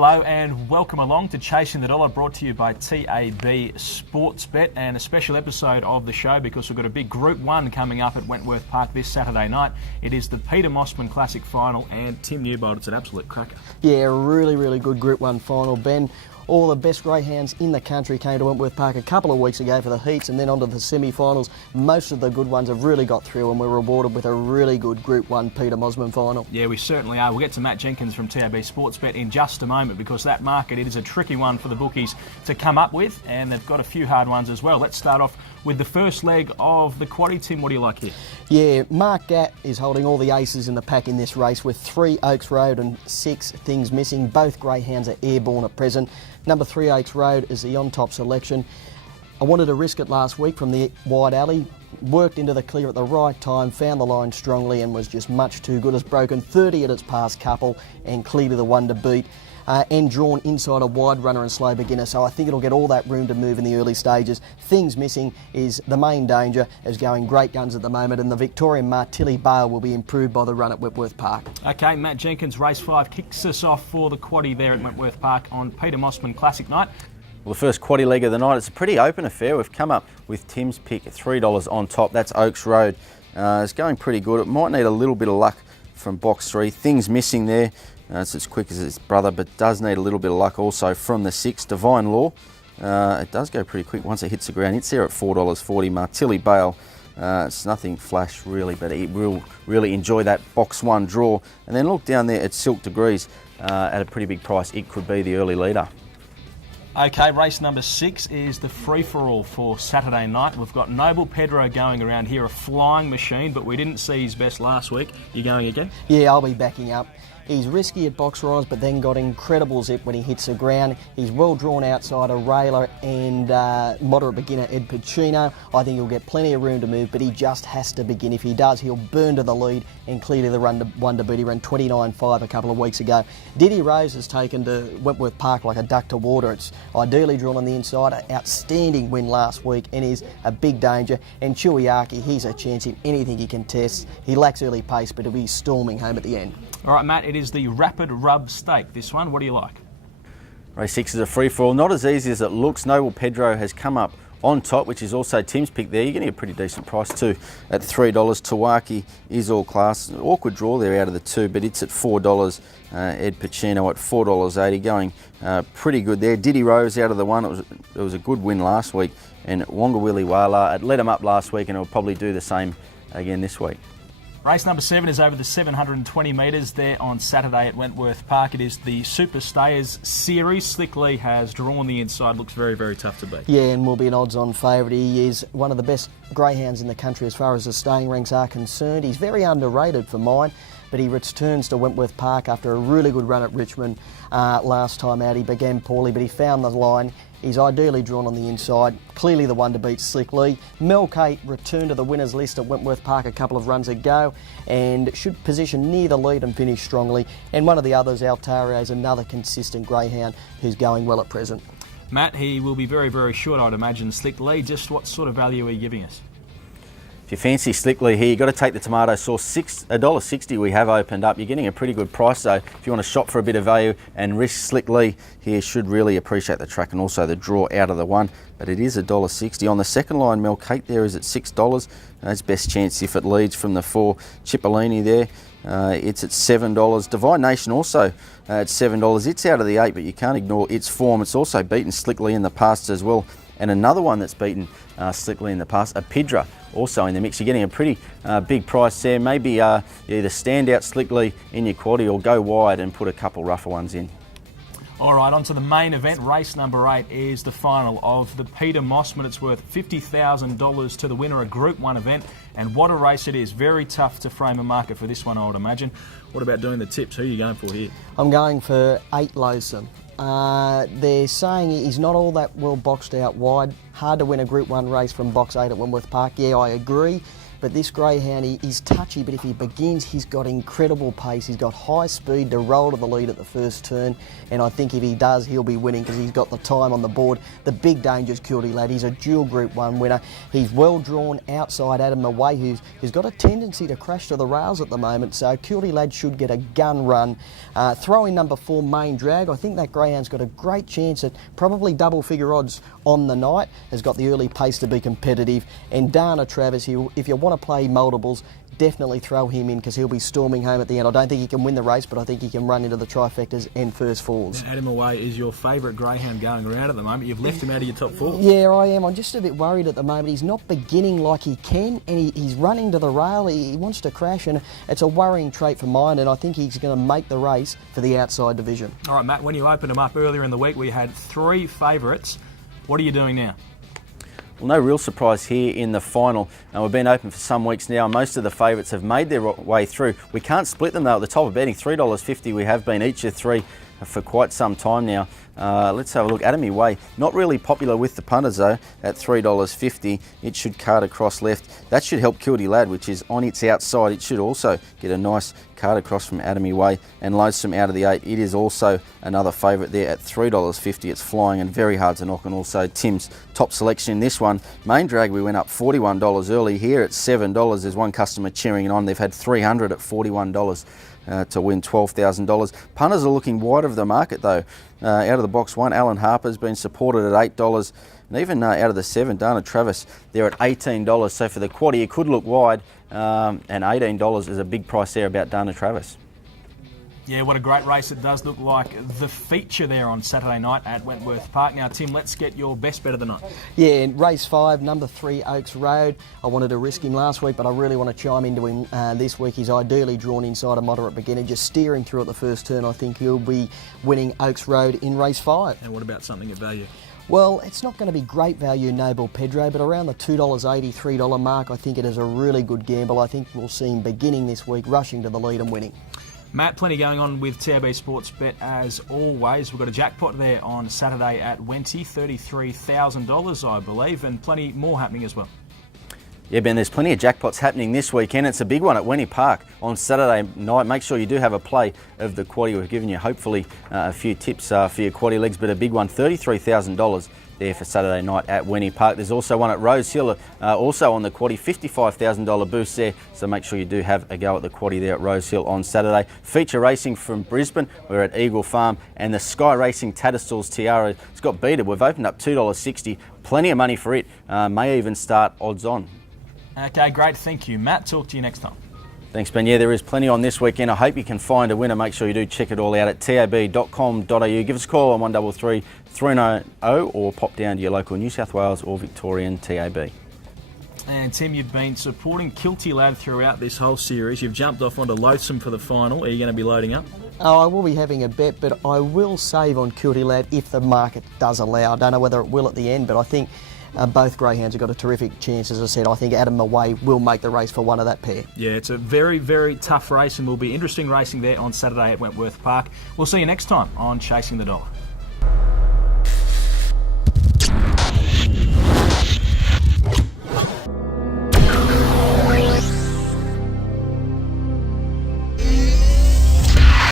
Hello and welcome along to Chasing the Dollar, brought to you by TAB Sportsbet, and a special episode of the show because we've got a big Group 1 coming up at Wentworth Park this Saturday night. It is the Peter Mossman Classic Final, and Tim Newbold, it's an absolute cracker. Yeah, really good Group 1 final, Ben. All the best greyhounds in the country came to Wentworth Park a couple of weeks ago for the heats and then onto the semi-finals. Most of the good ones have really got through and we're rewarded with a really good Group 1 Peter Mossman final. Yeah, we certainly are. We'll get to Matt Jenkins from TAB Sportsbet in just a moment because that market, it is a tricky one for the bookies to come up with, and they've got a few hard ones as well. Let's start off with the first leg of the quaddie. Tim, what do you like here? Yeah, Mark Gatt is holding all the aces in the pack in this race with 3 Oaks Road and 6 Things Missing. Both greyhounds are airborne at present. Number 3 Oaks Road is the on-top selection. I wanted to risk it last week from the wide alley. Worked into the clear at the right time, found the line strongly and was just much too good. It's broken 30 at its past couple and clear to the one to beat. And drawn inside a wide runner and slow beginner, so I think it'll get all that room to move in the early stages. Things Missing is the main danger, is going great guns at the moment, and the Victorian Martilli Bale will be improved by the run at Wentworth Park. Okay, Matt Jenkins, race 5 kicks us off for the quaddie there at Wentworth Park on Peter Mossman Classic night. Well, the first quaddie leg of the night, it's a pretty open affair. We've come up with Tim's pick at $3 on top. That's Oaks Road. It's going pretty good. It might need a little bit of luck from box 3. Things Missing there. It's as quick as its brother, but does need a little bit of luck also from the 6, Divine Law. It does go pretty quick once it hits the ground. It's there at $4.40. Martilli Bale, it's nothing flash really, but it will really enjoy that box 1 draw. And then look down there at Silk Degrees at a pretty big price. It could be the early leader. Okay, race number 6 is the free-for-all for Saturday night. We've got Noble Pedro going around here, a flying machine, but we didn't see his best last week. You going again? Yeah, I'll be backing up. He's risky at box rise, but then got incredible zip when he hits the ground. He's well drawn outside a Railer and moderate beginner Ed Pacino. I think he'll get plenty of room to move, but he just has to begin. If he does, he'll burn to the lead and clear to the one to beat. He ran 29.5 a couple of weeks ago. Diddy Rose has taken to Wentworth Park like a duck to water. It's ideally drawn on the inside. An outstanding win last week and is a big danger. And Chuiaki, he's a chance in anything he can test. He lacks early pace, but he'll be storming home at the end. All right, Matt, it is the Rapid Rub Stake, this one. What do you like? Race 6 is a free-for-all. Not as easy as it looks. Noble Pedro has come up on top, which is also Tim's pick there. You're getting a pretty decent price too at $3. Tawaki is all class. An awkward draw there out of the 2, but it's at $4. Ed Pacino at $4.80, going pretty good there. Diddy Rose out of the 1. It was a good win last week. And Wonga Willy Wala, it led him up last week and it'll probably do the same again this week. Race number 7 is over the 720 metres there on Saturday at Wentworth Park. It is the Super Stayers Series. Slick Lee has drawn the inside. Looks very tough to beat. Yeah, and will be an odds-on favourite. He is one of the best greyhounds in the country as far as the staying ranks are concerned. He's very underrated for mine, but he returns to Wentworth Park after a really good run at Richmond last time out. He began poorly, but he found the line. He's ideally drawn on the inside. Clearly the one to beat Slick Lee. Mel Kate returned to the winners list at Wentworth Park a couple of runs ago and should position near the lead and finish strongly. And one of the others, Altario, is another consistent greyhound who's going well at present. Matt, he will be very short, I'd imagine. Slick Lee, just what sort of value are you giving us? If you fancy Slick Lee here, you've got to take the tomato sauce. $1.60 we have opened up. You're getting a pretty good price though. If you want to shop for a bit of value and risk Slick Lee here, should really appreciate the track and also the draw out of the 1. But it is $1.60. On the second line, Mel Kate there is at $6. His best chance if it leads from the 4. Cipollini there, it's at $7. Divine Nation also at $7. It's out of the 8, but you can't ignore its form. It's also beaten Slick Lee in the past as well. And another one that's beaten Slick Lee in the past, a Pidra, also in the mix. You're getting a pretty big price there. Maybe either stand out Slick Lee in your quaddie or go wide and put a couple rougher ones in. All right, on to the main event. Race number 8 is the final of the Peter Mossman. It's worth $50,000 to the winner, a Group 1 event. And what a race it is. Very tough to frame a market for this one, I would imagine. What about doing the tips? Who are you going for here? I'm going for 8 Lowsome. They're saying he's not all that well boxed out wide. Hard to win a Group 1 race from box 8 at Wentworth Park. Yeah, I agree. but this greyhound, he's touchy, but if he begins, he's got incredible pace. He's got high speed to roll to the lead at the first turn, and I think if he does, he'll be winning because he's got the time on the board. The big danger's Kilty Lad. He's a dual Group 1 winner. He's well drawn outside Adam Away, who's got a tendency to crash to the rails at the moment, so Kilty Lad should get a gun run. Throwing number 4, Main Drag, I think that greyhound's got a great chance at probably double figure odds on the night, has got the early pace to be competitive, and Dana Travis, if you want to play multiples, definitely throw him in because he'll be storming home at the end. I don't think he can win the race, but I think he can run into the trifectas and first falls. Adam Away is your favourite greyhound going around at the moment. You've left him out of your top 4. Yeah, I am. I'm just a bit worried at the moment. He's not beginning like he can, and he's running to the rail. He wants to crash, and it's a worrying trait for mine, and I think he's going to make the race for the outside division. All right, Matt, when you opened him up earlier in the week, we had 3 favourites. What are you doing now? Well, no real surprise here in the final. We've been open for some weeks now. Most of the favourites have made their way through. We can't split them though at the top of betting. $3.50 we have been each of 3 for quite some time now. Let's have a look. Atomy Way, not really popular with the punters though, at $3.50. It should card across left. That should help Kilty Lad, which is on its outside. It should also get a nice card across from Atomy Way, and Lonesome out of the 8. It is also another favourite there at $3.50. It's flying and very hard to knock, and also Tim's top selection in this one. Main Drag, we went up $41 early. Here at $7. There's one customer cheering it on. They've had 300 at $41. To win $12,000. Punters are looking wide of the market though. Out of the box 1, Alan Harper's been supported at $8, and even out of the 7, Dana Travis, they're at $18. So for the quaddy, it could look wide, and $18 is a big price there about Dana Travis. Yeah, what a great race it does look like. The feature there on Saturday night at Wentworth Park. Now, Tim, let's get your best bet of the night. Yeah, in race 5, number 3, Oaks Road. I wanted to risk him last week, but I really want to chime into him this week. He's ideally drawn inside a moderate beginner. Just steer him through at the first turn. I think he'll be winning Oaks Road in race 5. And what about something at value? Well, it's not going to be great value, Noble Pedro, but around the $2.80, $3 mark, I think it is a really good gamble. I think we'll see him beginning this week, rushing to the lead and winning. Matt, plenty going on with TAB Sportsbet as always. We've got a jackpot there on Saturday at Wenty, $33,000 I believe, and plenty more happening as well. Yeah, Ben, there's plenty of jackpots happening this weekend. It's a big one at Wentworth Park on Saturday night. Make sure you do have a play of the quaddy. We've given you hopefully a few tips for your quaddy legs, but a big one, $33,000 there for Saturday night at Wentworth Park. There's also one at Rose Hill, also on the quaddy, $55,000 boost there. So make sure you do have a go at the quaddy there at Rose Hill on Saturday. Feature racing from Brisbane. We're at Eagle Farm, and the Sky Racing Tatterstall's Tiara, it's got beaten. We've opened up $2.60. Plenty of money for it. May even start odds on. Okay, great. Thank you, Matt. Talk to you next time. Thanks, Ben. Yeah, there is plenty on this weekend. I hope you can find a winner. Make sure you do check it all out at tab.com.au. Give us a call on 133 390 or pop down to your local New South Wales or Victorian TAB. And Tim, you've been supporting Kilty Lad throughout this whole series. You've jumped off onto Loathsome for the final. Are you going to be loading up? Oh, I will be having a bet, but I will save on Kilty Lad if the market does allow. I don't know whether it will at the end, but I think both greyhounds have got a terrific chance. As I said, I think Adam Away will make the race for one of that pair. Yeah, it's a very, very tough race, and will be interesting racing there on Saturday at Wentworth Park. We'll see you next time on Chasing the Dollar.